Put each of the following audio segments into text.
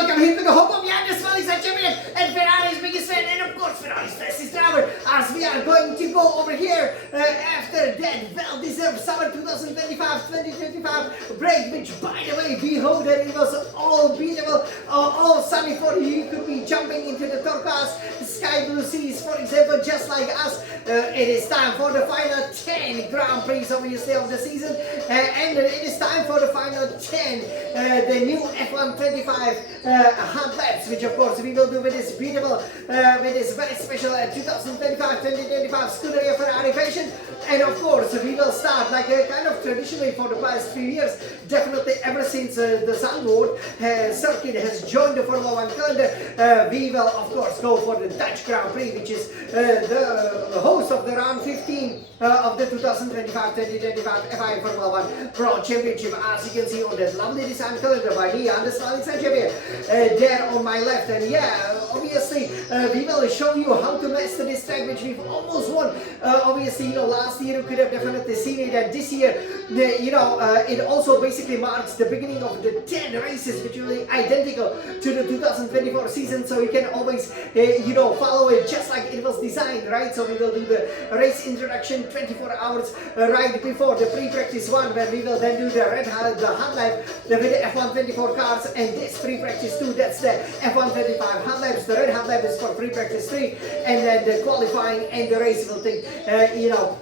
welcome here to the home of youngest Rally champion and Ferrari's biggest fan, and of course Ferrari's fastest driver, as we are going to go over here after that well-deserved summer 2025-2025 break, which by the way, we hope that it was all beautiful, all sunny for you. You could be jumping into the turquoise sky blue seas, for example, just like us. It is time for the final 10 Grand Prix obviously of the season, and it is time for the final 10 the new F1 25 hard laps, which of course we will do with this beautiful, with this very special 2025-2025 Scuderia Ferrari fashion. And of course we will start like kind of traditionally for the past few years, definitely ever since the Zandvoort circuit has joined the Formula 1 calendar. We will of course go for the Dutch Grand Prix, which is the host of the round 15 of the 2025-2025 FIA Formula 1 Pro Championship, as you can see on that lovely design calendar by me, Anders champion, there on my left. And yeah, obviously we will show you how to master this track, which we've almost won. Obviously, you know, last year you could have definitely seen it, and this year, you know, it also basically marks the beginning of the 10 races, which will be identical to the 2024 season. So you can always, you know, follow it just like it was designed, right? So we will do the race introduction 24 hours right before the pre-practice one, where we will then do the hard lap with the F1 24 cars, and this pre-practice 2, that's the F1 25 hard laps. The red hard lap is for pre-practice 3, and then the qualifying and the race will take, you know,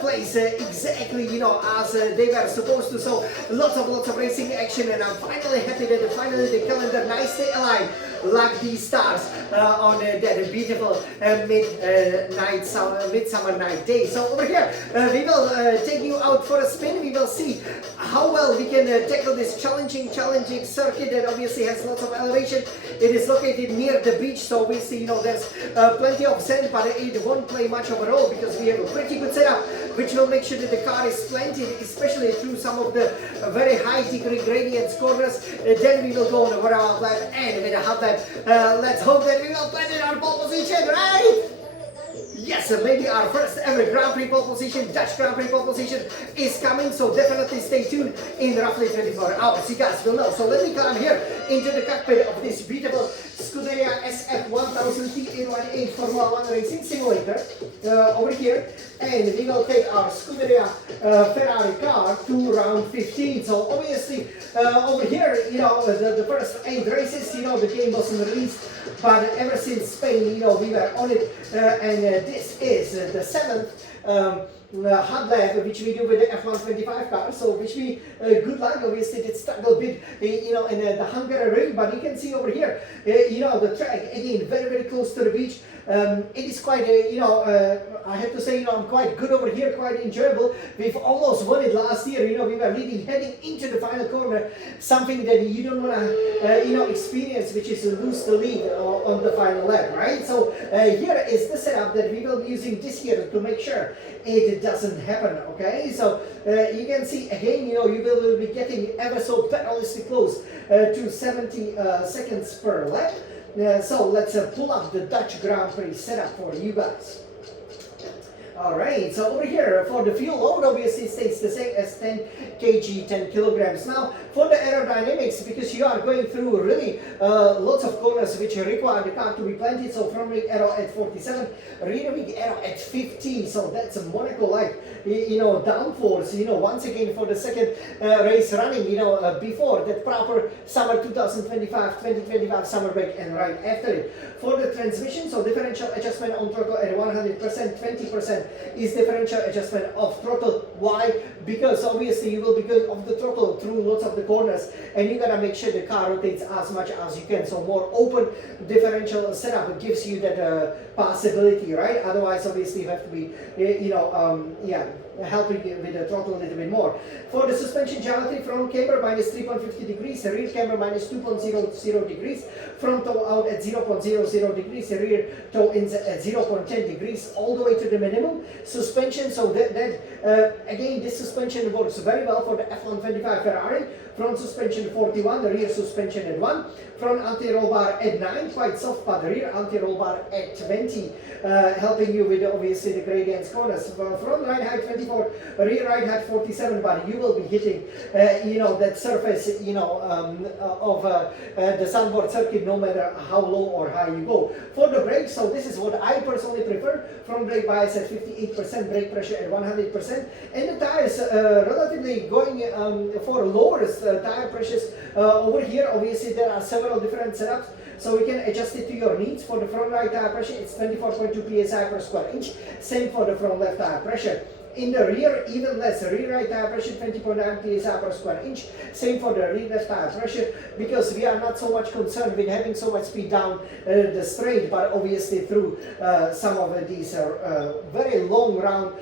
place exactly, you know, as they were supposed to. So lots of racing action, and I'm finally happy that finally the calendar nicely aligned like these stars on that beautiful midsummer night day. So over here we will take you out for a spin. We will see how well we can tackle this challenging circuit that obviously has lots of elevation. It is located near the beach, so obviously, you know, there's plenty of sand, but it won't play much of a role because we have a pretty good setup, which will make sure that the car is planted, especially through some of the very high degree gradients corners. Then we will go on a round lap and with a hot lap. Let's hope that we will plant in our pole position, right? Yes, maybe our first ever Grand Prix pole position, Dutch Grand Prix pole position is coming, so definitely stay tuned in roughly 24 hours. You guys will know. So let me come here into the cockpit of this beautiful Scuderia SF1000 T818 Formula 1 Racing Simulator over here, and we will take our Scuderia Ferrari car to round 15. So obviously over here, you know, the first 8 races, you know, the game wasn't released, but ever since Spain, you know, we were on it, and this is the 7th hard lap, which we do with the F1 25 car. So wish me good luck. Obviously it struggled a bit, you know, in the Hungary ring, but you can see over here, you know, the track again very close to the beach. It is quite, you know, I have to say, you know, I'm quite good over here, quite enjoyable. We've almost won it last year. You know, we were leading, heading into the final corner, something that you don't want to, you know, experience, which is to lose the lead on the final lap, right? So here is the setup that we will be using this year to make sure it doesn't happen, okay? So you can see again, you know, you will be getting ever so perilously close to 70 seconds per lap. So let's pull up the Dutch Grand Prix setup for you guys. Alright, so over here for the fuel load, obviously it stays the same as 10 kg, 10 kilograms. Now for the aerodynamics, because you are going through really lots of corners which require the car to be planted, so front wing aero at 47, rear wing aero at 15, so that's a Monaco-like, you know, downforce, you know, once again for the second race running, you know, before that proper summer 2025-2025 summer break and right after it. For the transmission, so differential adjustment on throttle at 100%, 20% is differential adjustment of throttle. Why? Because obviously you will be going off the throttle through lots of the corners, and you gotta make sure the car rotates as much as you can. So more open differential setup gives you that possibility, right? Otherwise, obviously you have to be, you know, yeah, helping with the throttle a little bit more. For the suspension geometry, front camber minus 3.50 degrees, rear camber minus 2.00 degrees, front toe out at 0.00 degrees, rear toe in at 0.10 degrees, all the way to the minimum. Suspension, so that again, this suspension works very well for the F1 25 Ferrari. front suspension 41, the rear suspension at 1, front anti-roll bar at 9, quite soft, but the rear anti-roll bar at 20, helping you with obviously the gradients corners. Front ride height 24, rear ride height 47, but you will be hitting, that surface, of the sunboard circuit, no matter how low or high you go. For the brakes, so this is what I personally prefer. Front brake bias at 58%, brake pressure at 100%, and the tires relatively going for lower tire pressures over here. Obviously, there are several different setups, so we can adjust it to your needs. For the front right tire pressure, it's 24.2 psi per square inch. Same for the front left tire pressure. In the rear, even less. Rear right tire pressure 20.9 psi per square inch. Same for the rear left tire pressure, because we are not so much concerned with having so much speed down the straight, but obviously through some of these very long round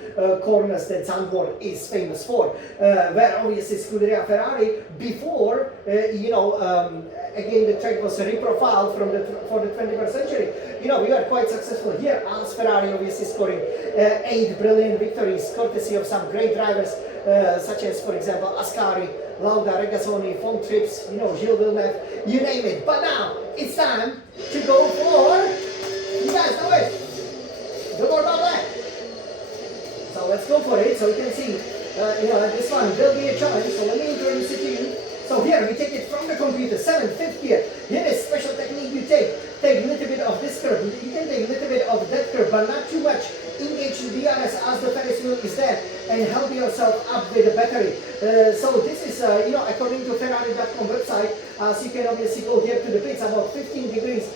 corners that Zandvoort is famous for. Where obviously Scuderia Ferrari before, again, the track was reprofiled for the 21st century. We are quite successful here, as Ferrari obviously scoring 8 brilliant victories, courtesy of some great drivers, such as, for example, Ascari, Lauda, Regazzoni, Von Trips, Gilles Villeneuve, you name it. But now, it's time to go for, you guys know it, the more black. So let's go for it, so you can see, this one will be a challenge, so let me introduce it to you. So here we take it from the computer, 7th, 5th gear. Here is special technique you take a little bit of this curve, you can take a little bit of that curve, but not too much. Engage the DRS as the Ferris wheel is there, and help yourself up with the battery. So this is, according to Ferrari.com website, as you can obviously go here to the pits, about 15 degrees,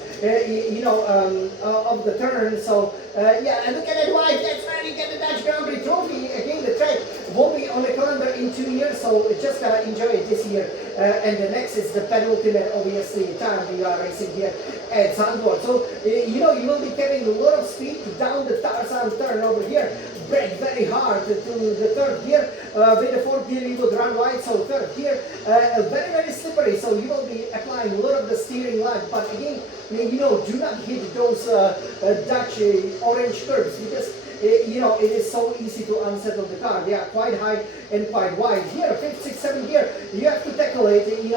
of the turn. So and look at that white, that's where you get the Dutch Grand Prix trophy. Again, the track won't be on the calendar in 2 years, so just gotta enjoy it this year. And the next is the penultimate, obviously, time we are racing here at Zandvoort. So, you will be carrying a lot of speed down the Tarzan turn over here. Brake very hard to the 3rd gear. With the 4th gear, you would run wide, so 3rd gear, very, very slippery. So you will be applying a lot of the steering line. But again, do not hit those Dutch orange curves, because it is so easy to unsettle the car. They are quite high and quite wide. Here, 5th, 6th, 7th gear, you have to tackle it, and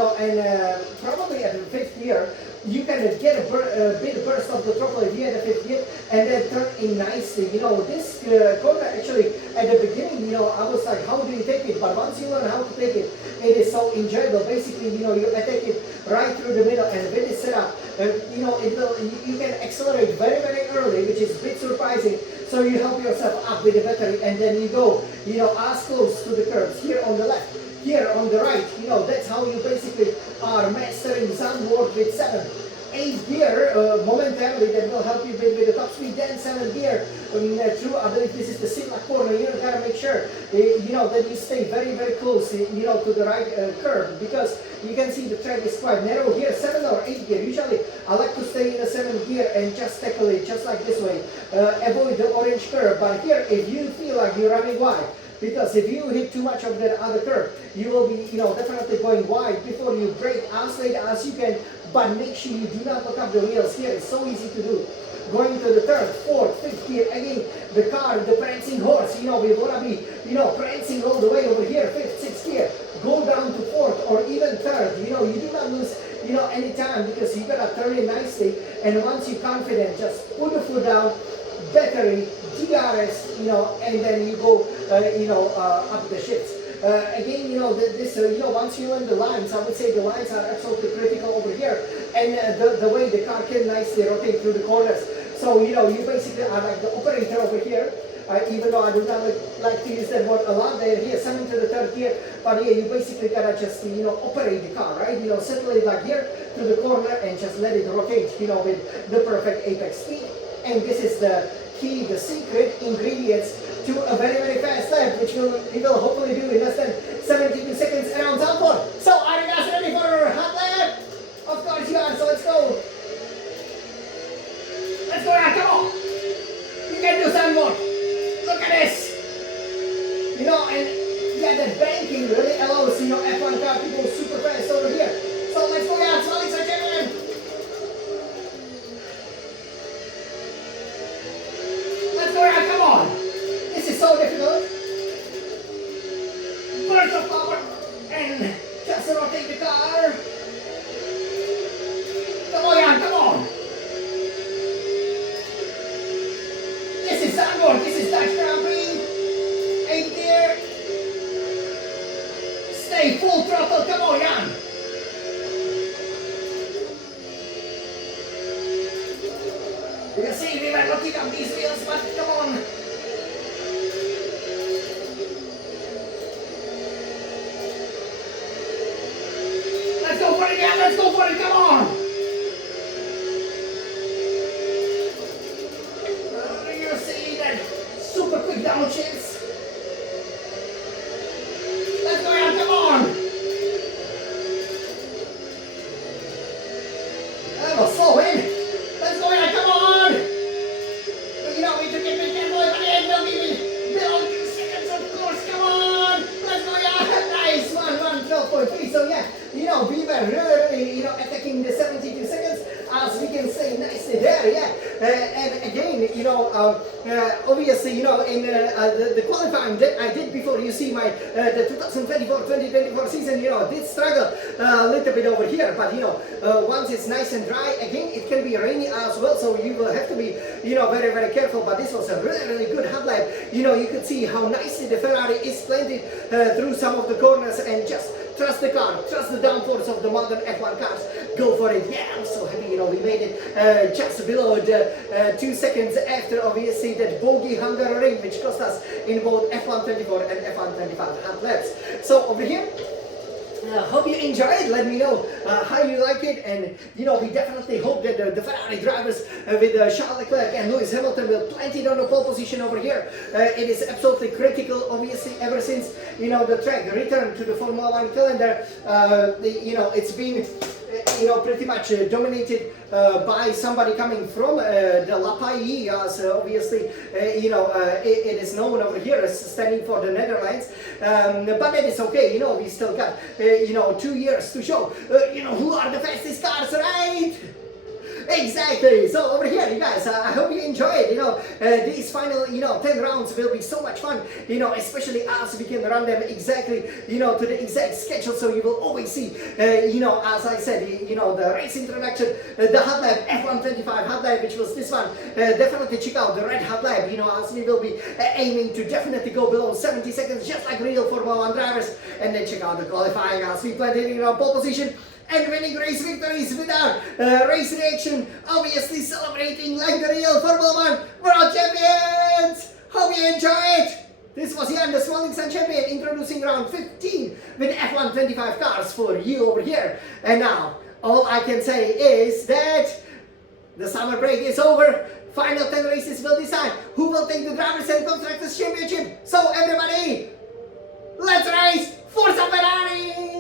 probably at the 5th gear, you can get a big burst of the throttle here at the 5th gear, and then turn in nicely. This corner actually, at the beginning, I was like, how do you take it? But once you learn how to take it, it is so enjoyable. Basically, you attack it right through the middle, and with this setup, you can accelerate very, very early, which is a bit surprising. So you help yourself up with the battery, and then you go, as close to the curves. Here on the left, here on the right, that's how you basically are mastering Zandvoort with 7th, 8th gear momentarily. That will help you with the top speed. Then 7th gear through, I believe this is the Sidla corner. You gotta make sure that you stay very, very close to the right curve, because you can see the track is quite narrow here. 7th or 8th gear, usually I like to stay in the 7th gear and just tackle it just like this way, avoid the orange curve. But here, if you feel like you're running wide, because if you hit too much of that other curve, you will be, definitely going wide before you brake as late as you can. But make sure you do not lock up the wheels here. It's so easy to do. Going to the 3rd, 4th, 5th gear, again, the car, the prancing horse, we want to be, prancing all the way over here, 5th, 6th gear. Go down to 4th or even 3rd, you do not lose, any time, because you gotta turn it nicely. And once you're confident, just put the foot down, battery, DRS, and then you go, up the shifts. Again, once you learn the lines, I would say the lines are absolutely critical over here, and the way the car can nicely rotate through the corners. So, you basically are like the operator over here, even though I do not like to use that word a lot. They're here, 7th to the 3rd gear, but yeah, you basically gotta just, operate the car, right? Settle it like here to the corner and just let it rotate, with the perfect apex speed. And this is the key, the secret ingredients to a very, very fast lap, which we will hopefully do in less than 72 seconds around Zandvoort. So are you guys ready for a hot lap? Of course you are, so let's go. Let's go now, come on. You can do Zandvoort. Look at this. And yeah, that banking really allows, F1 car to go super fast over here. So let's go out, so ladies and gentlemen. Let's go out, come on. This is so difficult. Burst of power and just a rotation. You see, we were looking at these wheels, but come on. Let's go for it, yeah, let's go for it, come on. You see that super quick downshifts. Let's go, yeah, come on. That was slow in. Let's go, yeah, come on. You know, we took it big careful, but it will be below 2 seconds, of course, come on. Let's go, yeah, nice, 1:12.3. So yeah, you know, we were really, you know, attacking the 72 seconds, as we can say nicely there, yeah. And again, you know, obviously, you know, in the qualifying that I did before, you see my the 2024-2024 season, you know, did struggle a little bit over here, but you know, once it's nice and dry, again, it can be rainy as well, so you will have to be, you know, very, very careful. But this was a really, really good hub lap. You know, you could see how nicely the Ferrari is planted through some of the corners, and just trust the car, trust the downforce of the modern F1 cars. Go for it. Yeah, I'm so happy, you know, we made it just below the 2 seconds after, obviously, that bogey Hungary ring, which cost us in both F1 24 and F1 25 hard laps. So over here, hope you enjoy it. Let me know how you like it, and you know, we definitely hope that the Ferrari drivers with Charles Leclerc and Lewis Hamilton will plant it on the pole position over here. It is absolutely critical, obviously, ever since, you know, the track returned to the Formula 1 calendar. You know, it's been, you know, pretty much dominated by somebody coming from the Lappayi, as obviously, you know, it is known over here as standing for the Netherlands. But that is okay, you know, we still got, you know, 2 years to show, you know, who are the fastest cars, right? Exactly. So over here, you guys, I hope you enjoy it. You know, these final, you know, 10 rounds will be so much fun, you know, especially as we can run them exactly, you know, to the exact schedule. So you will always see, you know, as I said, you know, the race introduction, the hot lap, F1 25 hot lap, which was this one. Definitely check out the red hot lap, you know, as we will be aiming to definitely go below 70 seconds, just like real Formula 1 drivers. And then check out the qualifying as we planted in our pole position and winning race victories with our race reaction, obviously celebrating like the real Formula 1 World Champions! Hope you enjoy it! This was Jan, the Swelling Sun Champion, introducing round 15 with F1 25 cars for you over here. And now, all I can say is that the summer break is over. Final 10 races will decide who will take the Drivers' and Constructors' Championship. So everybody, let's race for some Ferrari!